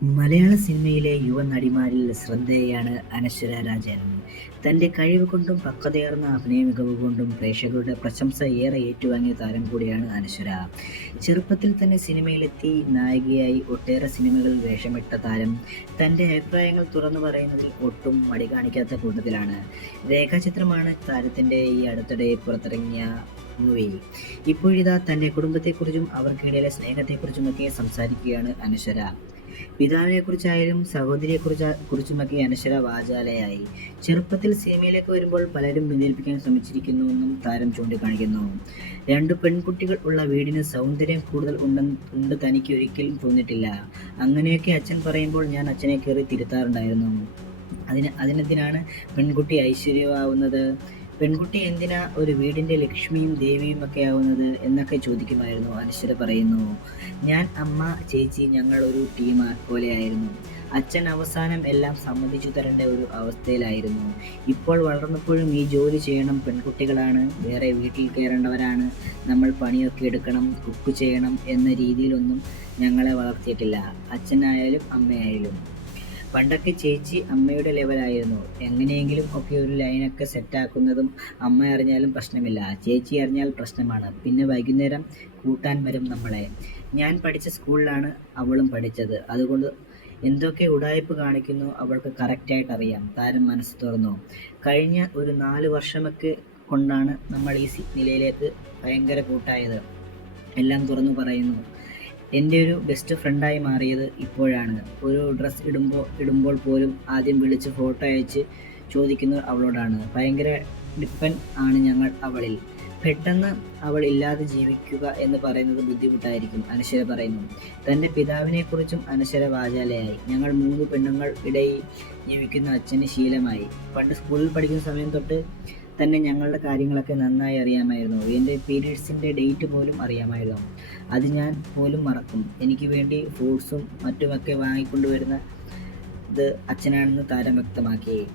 മലയാള സിനിമയിലെ യുവ നടിമാരിൽ ശ്രദ്ധേയാണ് അനശ്വര രാജൻ തന്റെ കഴിവ് കൊണ്ടും പക്വതയേർന്ന അഭിനയ മികവ് കൊണ്ടും പ്രേക്ഷകരുടെ പ്രശംസ ഏറെ ഏറ്റുവാങ്ങിയ താരം കൂടിയാണ് അനശ്വര. ചെറുപ്പത്തിൽ തന്നെ സിനിമയിലെത്തി നായികയായി ഒട്ടേറെ സിനിമകളിൽ വേഷമിട്ട താരം തന്റെ അഭിപ്രായങ്ങൾ തുറന്നു പറയുന്നതിൽ ഒട്ടും മടി കാണിക്കാത്ത കൂട്ടത്തിലാണ്. രേഖാചിത്രമാണ് താരത്തിന്റെ ഈ അടുത്തിടെ പുറത്തിറങ്ങിയ ഇപ്പോഴിതാ തന്റെ കുടുംബത്തെക്കുറിച്ചും അവർക്കിടയിലെ സ്നേഹത്തെക്കുറിച്ചുമൊക്കെ സംസാരിക്കുകയാണ് അനശ്വര. പിതാവിനെക്കുറിച്ചായാലും സഹോദരിയെക്കുറിച്ച കുറിച്ചുമൊക്കെ അനശ്വര വാചാലയായി. ചെറുപ്പത്തിൽ സിനിമയിലേക്ക് വരുമ്പോൾ പലരും പിന്തിരിപ്പിക്കാൻ ശ്രമിച്ചിരിക്കുന്നുവെന്നും താരം ചൂണ്ടിക്കാണിക്കുന്നു. രണ്ട് പെൺകുട്ടികൾ ഉള്ള വീടിന് സൗന്ദര്യം കൂടുതൽ ഉണ്ടെന്ന് ഉണ്ട് തനിക്ക് ഒരിക്കലും തോന്നിയിട്ടില്ല. അങ്ങനെയൊക്കെ അച്ഛൻ പറയുമ്പോൾ ഞാൻ അച്ഛനെ കയറി തിരുത്താറുണ്ടായിരുന്നു. അതിന് അതിനെതിനാണ് പെൺകുട്ടി ഐശ്വര്യമാവുന്നത്? പെൺകുട്ടി എന്തിനാ ഒരു വീടിന്റെ ലക്ഷ്മിയും ദേവിയും ഒക്കെ ആവുന്നത് എന്നൊക്കെ ചോദിക്കുമായിരുന്നു. അനശ്വര പറയുന്നു ഞാൻ അമ്മ ചേച്ചി ഞങ്ങൾ ഒരു ടീം പോലെയായിരുന്നു അച്ഛൻ അവസാനം എല്ലാം സമ്മതിച്ചു തരേണ്ട ഒരു അവസ്ഥയിലായിരുന്നു. ഇപ്പോൾ വളർന്നപ്പോഴും ഈ ജോലി ചെയ്യണം പെൺകുട്ടികളാണ് വേറെ വീട്ടിൽ കയറേണ്ടവരാണ് നമ്മൾ പണിയൊക്കെ എടുക്കണം കുക്ക് ചെയ്യണം എന്ന രീതിയിലൊന്നും ഞങ്ങളെ വളർത്തിയിട്ടില്ല. അച്ഛനായാലും അമ്മയായാലും. പണ്ടൊക്കെ ചേച്ചി അമ്മയുടെ ലെവലായിരുന്നു എങ്ങനെയെങ്കിലും ഒക്കെ ഒരു ലൈനൊക്കെ സെറ്റാക്കുന്നതും അമ്മ അറിഞ്ഞാലും പ്രശ്നമില്ല. ചേച്ചി അറിഞ്ഞാൽ പ്രശ്നമാണ്. പിന്നെ വൈകുന്നേരം കൂട്ടാൻ വരും നമ്മളെ. ഞാൻ പഠിച്ച സ്കൂളിലാണ് അവളും പഠിച്ചത്. അതുകൊണ്ട് എന്തൊക്കെ ഉടായ്പ് കാണിക്കുന്നു അവൾക്ക് കറക്റ്റായിട്ട് അറിയാം. താരം മനസ്സ് തുറന്നു. കഴിഞ്ഞ ഒരു നാല് വർഷമൊക്കെ കൊണ്ടാണ് നമ്മൾ ഈ നിലയിലേക്ക് ഭയങ്കര കൂട്ടായത്. എല്ലാം തുറന്നു പറയുന്നു. എന്റെ ഒരു ബെസ്റ്റ് ഫ്രണ്ടായി മാറിയത് ഇപ്പോഴാണ്. ഒരു ഡ്രസ്സ് ഇടുമ്പോൾ ഇടുമ്പോൾ പോലും ആദ്യം വിളിച്ച് ഫോട്ടോ അയച്ച് ചോദിക്കുന്നത് അവളോടാണ്. ഭയങ്കര ഡിപ്പൻ ആണ് ഞങ്ങൾ അവളിൽ. പെട്ടെന്ന് അവൾ ഇല്ലാതെ ജീവിക്കുക എന്ന് പറയുന്നത് ബുദ്ധിമുട്ടായിരിക്കും അനശ്വര പറയുന്നു. തന്റെ പിതാവിനെക്കുറിച്ചും അനശ്വര വാചാലയായി. ഞങ്ങൾ മൂന്ന് പെണ്ണുങ്ങൾ ഇടയിൽ ജീവിക്കുന്ന അച്ഛന് ശീലമായി. പണ്ട് സ്കൂളിൽ പഠിക്കുന്ന സമയം തൊട്ട് തന്നെ ഞങ്ങളുടെ കാര്യങ്ങളൊക്കെ നന്നായി അറിയാമായിരുന്നു. എന്റെ പീരീഡ്സിന്റെ ഡേറ്റ് പോലും അറിയാമായിരുന്നു. അത് ഞാൻ പോലും മറക്കും. എനിക്ക് വേണ്ടി ഫ്രൂട്ട്സും മറ്റുമൊക്കെ വാങ്ങിക്കൊണ്ടുവരുന്ന ഇത് അച്ഛനാണെന്ന് താരം വ്യക്തമാക്കി.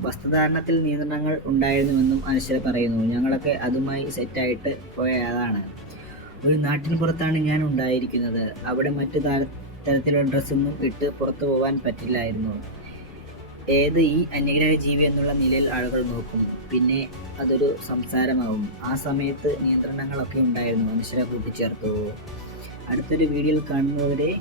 വസ്ത്രധാരണത്തിൽ നിയന്ത്രണങ്ങൾ ഉണ്ടായിരുന്നുവെന്നും അനശ്വര പറയുന്നു. ഞങ്ങളൊക്കെ അതുമായി സെറ്റായിട്ട് പോയ ആളാണ്. ഒരു നാട്ടിന് പുറത്താണ് ഞാൻ ഉണ്ടായിരിക്കുന്നത്. അവിടെ മറ്റു താര- തരത്തിലുള്ള ഡ്രസ്സൊന്നും ഇട്ട് പുറത്തു പോകാൻ പറ്റില്ലായിരുന്നു. ഏത് ഈ അന്യഗ്രഹ ജീവി എന്നുള്ള നിലയിൽ ആളുകൾ നോക്കും. പിന്നെ അതൊരു സംസാരമാവും. ആ സമയത്ത് നിയന്ത്രണങ്ങളൊക്കെ ഉണ്ടായിരുന്നു. മനുഷ്യരെ കൂട്ടിച്ചേർത്തു. അടുത്തൊരു വീഡിയോയിൽ കാണുന്നവരെ